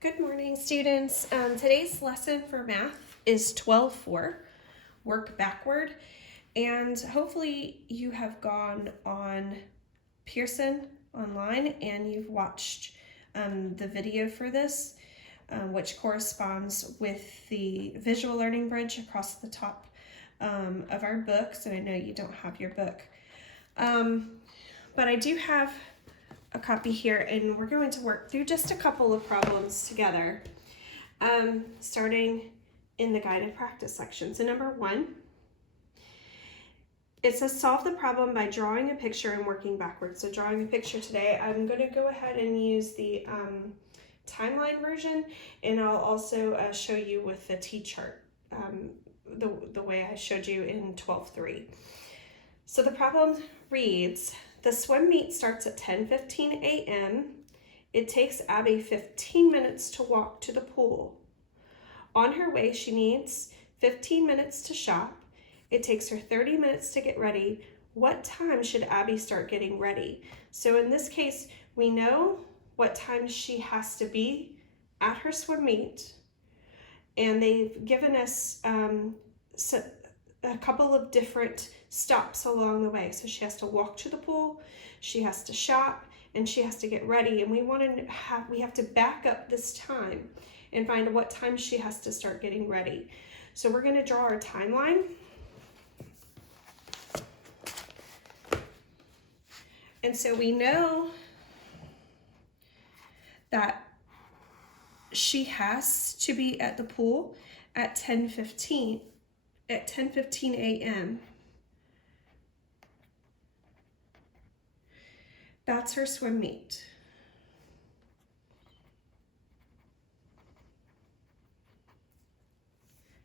Good morning, students. Today's lesson for math is 12:4, work backward, and hopefully you have gone on Pearson online and you've watched the video for this, which corresponds with the visual learning bridge across the top of our books, and I know you don't have your book. But I do have a copy here, and we're going to work through just a couple of problems together, starting in the guided practice section. So number 1, it says solve the problem by drawing a picture and working backwards. So drawing a picture today, I'm going to go ahead and use the timeline version, and I'll also show you with the T-chart, the way I showed you in 12:3. So the problem reads, the swim meet starts at 10:15 a.m. It takes Abby 15 minutes to walk to the pool. On her way, she needs 15 minutes to shop. It takes her 30 minutes to get ready. What time should Abby start getting ready? So in this case, we know what time she has to be at her swim meet, and they've given us a couple of different stops along the way. So she has to walk to the pool, she has to shop, and she has to get ready. And we have to back up this time and find what time she has to start getting ready. So we're going to draw our timeline. And so we know that she has to be at the pool at 10:15 a.m. That's her swim meet.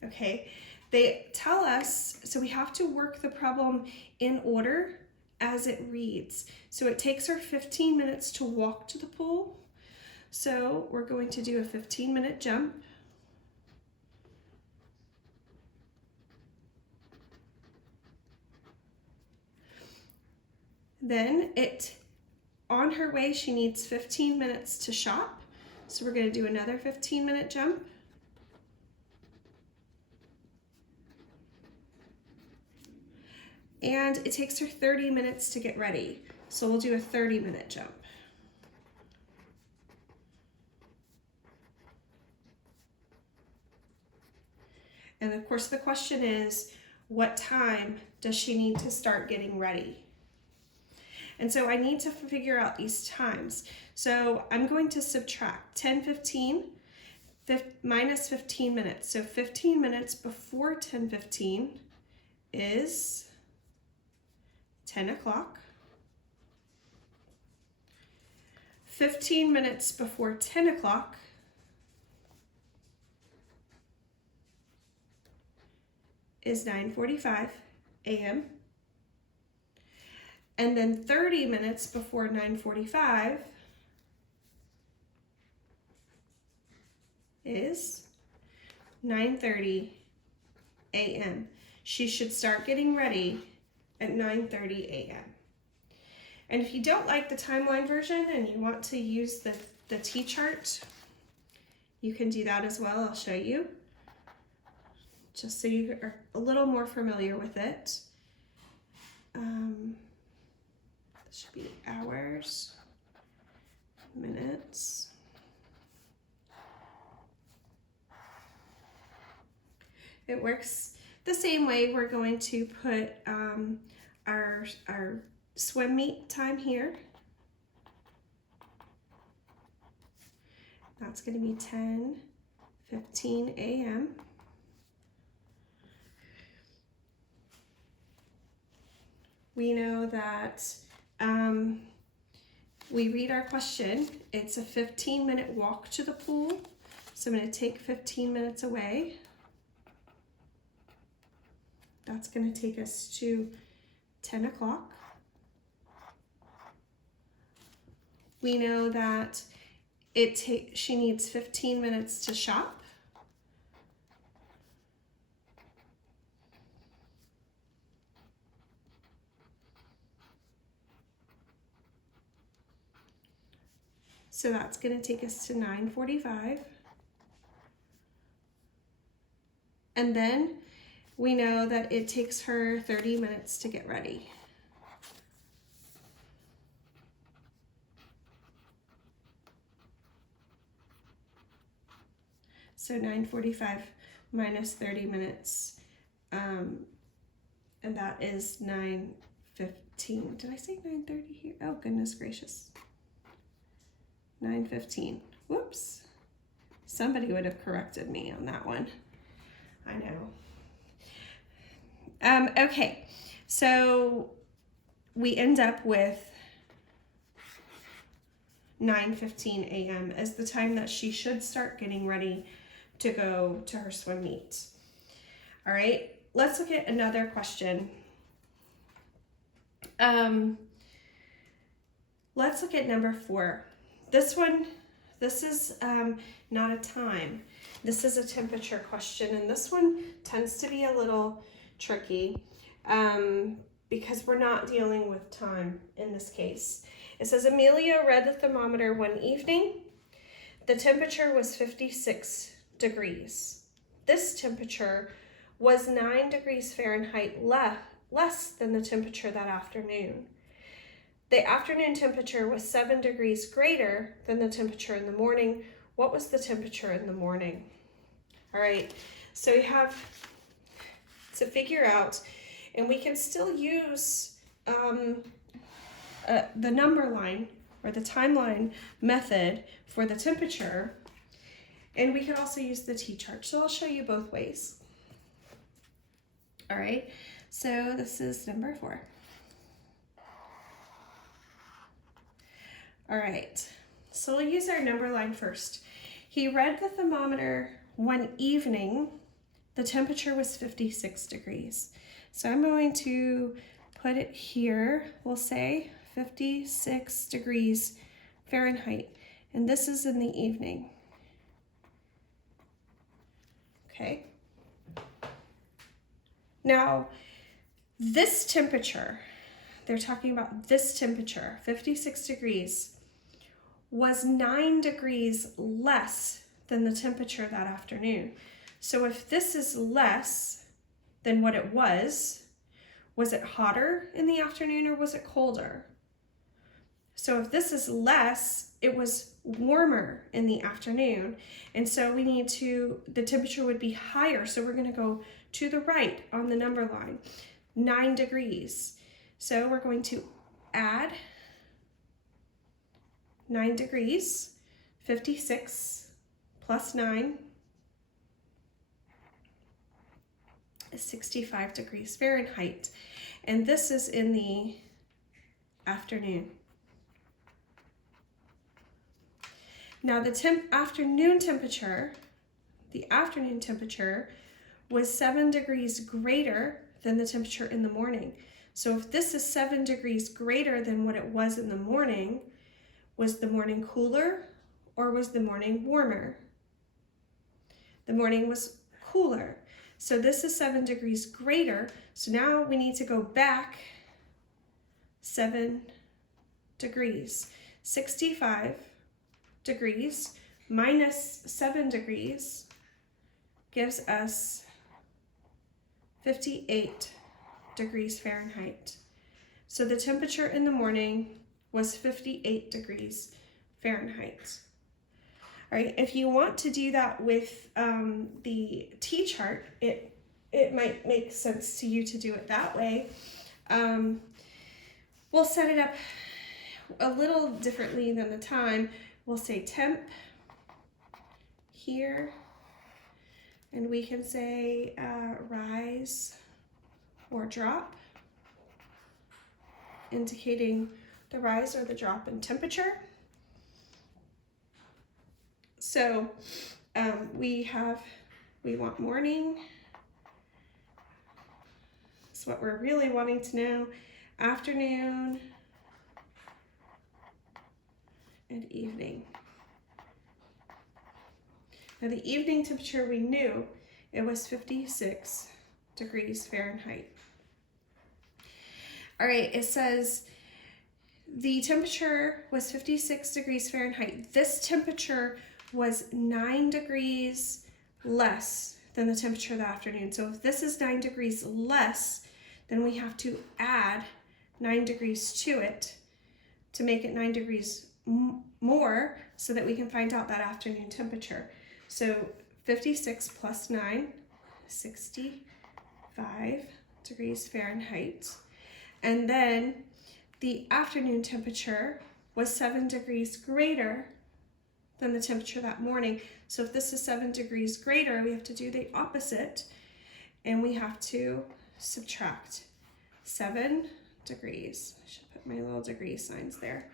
Okay, they tell us, so we have to work the problem in order as it reads. So it takes her 15 minutes to walk to the pool. So we're going to do a 15-minute jump. Then on her way, she needs 15 minutes to shop. So we're going to do another 15-minute jump. And it takes her 30 minutes to get ready. So we'll do a 30-minute jump. And of course the question is, what time does she need to start getting ready? And so I need to figure out these times. So I'm going to subtract 10:15 minus 15 minutes. So 15 minutes before 10:15 is 10 o'clock. 15 minutes before 10 o'clock is 9:45 a.m. And then 30 minutes before 9:45 is 9:30 a.m. She should start getting ready at 9:30 a.m. And if you don't like the timeline version and you want to use the T-chart, you can do that as well. I'll show you, just so you are a little more familiar with it. This should be hours, minutes. It works the same way. We're going to put our swim meet time here. That's going to be 10:15 a.m. We know that we read our question. It's a 15-minute walk to the pool. So I'm going to take 15 minutes away. That's going to take us to 10 o'clock. We know that she needs 15 minutes to shop. So that's going to take us to 9:45. And then we know that it takes her 30 minutes to get ready. So 9:45 minus 30 minutes, and that is 9:15. Did I say 9:30 here? Oh, goodness gracious. 9:15. Whoops. Somebody would have corrected me on that one. I know. Okay, so we end up with 9:15 a.m. as the time that she should start getting ready to go to her swim meet. All right, let's look at another question. Let's look at number 4. This is not a time. This is a temperature question, and this one tends to be a little tricky because we're not dealing with time in this case. It says Amelia read the thermometer one evening. The temperature was 56 degrees. This temperature was 9 degrees Fahrenheit less than the temperature that afternoon. The afternoon temperature was 7 degrees greater than the temperature in the morning. What was the temperature in the morning? All right, so we have to figure out, and we can still use the number line or the timeline method for the temperature, and we can also use the T-chart. So I'll show you both ways. All right, so this is number 4. All right, so we'll use our number line first. He read the thermometer one evening. The temperature was 56 degrees. So I'm going to put it here. We'll say 56 degrees Fahrenheit. And this is in the evening. Okay. Now, this temperature, they're talking about this temperature, 56 degrees, was 9 degrees less than the temperature that afternoon. So if this is less than what it was it hotter in the afternoon or was it colder? So if this is less, it was warmer in the afternoon. And so we need to, the temperature would be higher. So we're going to go to the right on the number line, 9 degrees. So we're going to add 9 degrees, 56 plus 9 is 65 degrees Fahrenheit. And this is in the afternoon. Now the afternoon temperature was 7 degrees greater than the temperature in the morning. So if this is 7 degrees greater than what it was in the morning, was the morning cooler or was the morning warmer? The morning was cooler. So this is 7 degrees greater. So now we need to go back 7 degrees. 65 degrees minus 7 degrees gives us 58 degrees Fahrenheit. So the temperature in the morning was 58 degrees Fahrenheit. All right, if you want to do that with the T-chart, it might make sense to you to do it that way. We'll set it up a little differently than the time. We'll say temp here, and we can say rise or drop, indicating the rise or the drop in temperature. So we want morning. That's what we're really wanting to know. Afternoon and evening. Now the evening temperature, we knew it was 56 degrees Fahrenheit. All right, it says the temperature was 56 degrees Fahrenheit. This temperature was 9 degrees less than the temperature of the afternoon. So if this is 9 degrees less, then we have to add 9 degrees to it to make it 9 degrees more so that we can find out that afternoon temperature. So 56 plus 9, 65 degrees Fahrenheit. And then the afternoon temperature was 7 degrees greater than the temperature that morning. So if this is 7 degrees greater, we have to do the opposite, and we have to subtract 7 degrees. I should put my little degree signs there,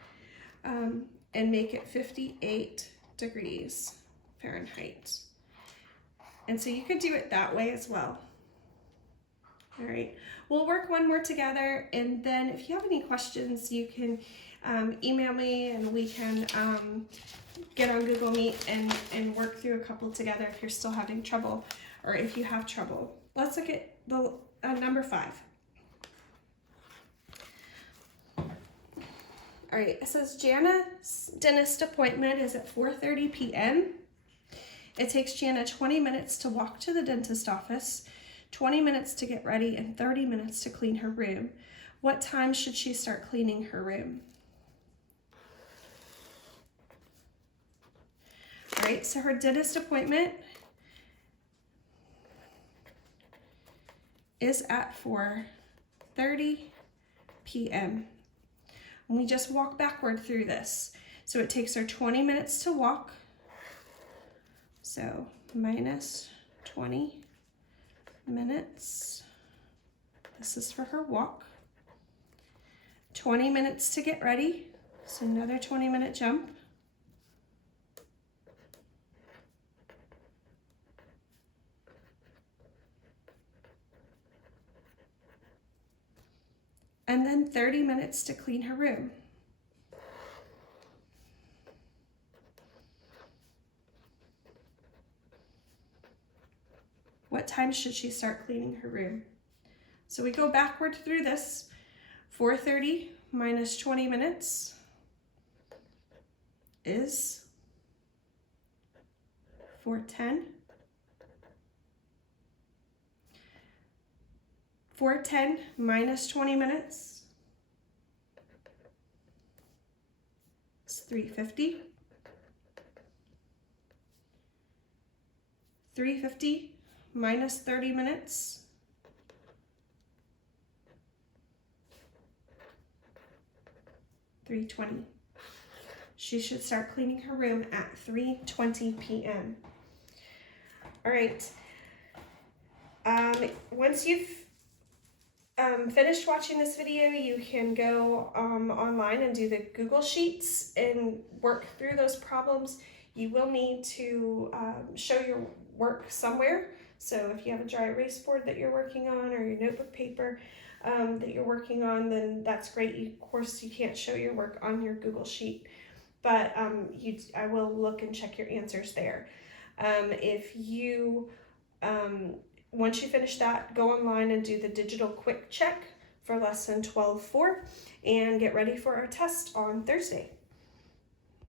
and make it 58 degrees Fahrenheit. And so you could do it that way as well. All right, we'll work one more together, and then if you have any questions, you can email me, and we can get on Google Meet and work through a couple together if you're still having trouble, or if you have trouble. Let's look at the number 5. All right, it says Jana's dentist appointment is at 4:30 p.m. It takes Jana 20 minutes to walk to the dentist office, 20 minutes to get ready, and 30 minutes to clean her room. What time should she start cleaning her room? All right, so her dentist appointment is at 4:30 p.m. And we just walk backward through this. So it takes her 20 minutes to walk. So minus 20 minutes. This is for her walk. 20 minutes to get ready. So another 20-minute jump. And then 30 minutes to clean her room. What time should she start cleaning her room? So we go backward through this. 4:30 minus 20 minutes is 4:10. 4:10 minus 20 minutes is 3:50. 3:50 minus 30 minutes $3:20. She should start cleaning her room at 3:20 p.m. All right. Once you've finished watching this video, you can go online and do the Google Sheets and work through those problems. You will need to show your work somewhere. So if you have a dry erase board that you're working on, or your notebook paper that you're working on, then that's great. Of course, you can't show your work on your Google Sheet, but I will look and check your answers there. If you once you finish that, go online and do the digital quick check for lesson 12.4 and get ready for our test on Thursday.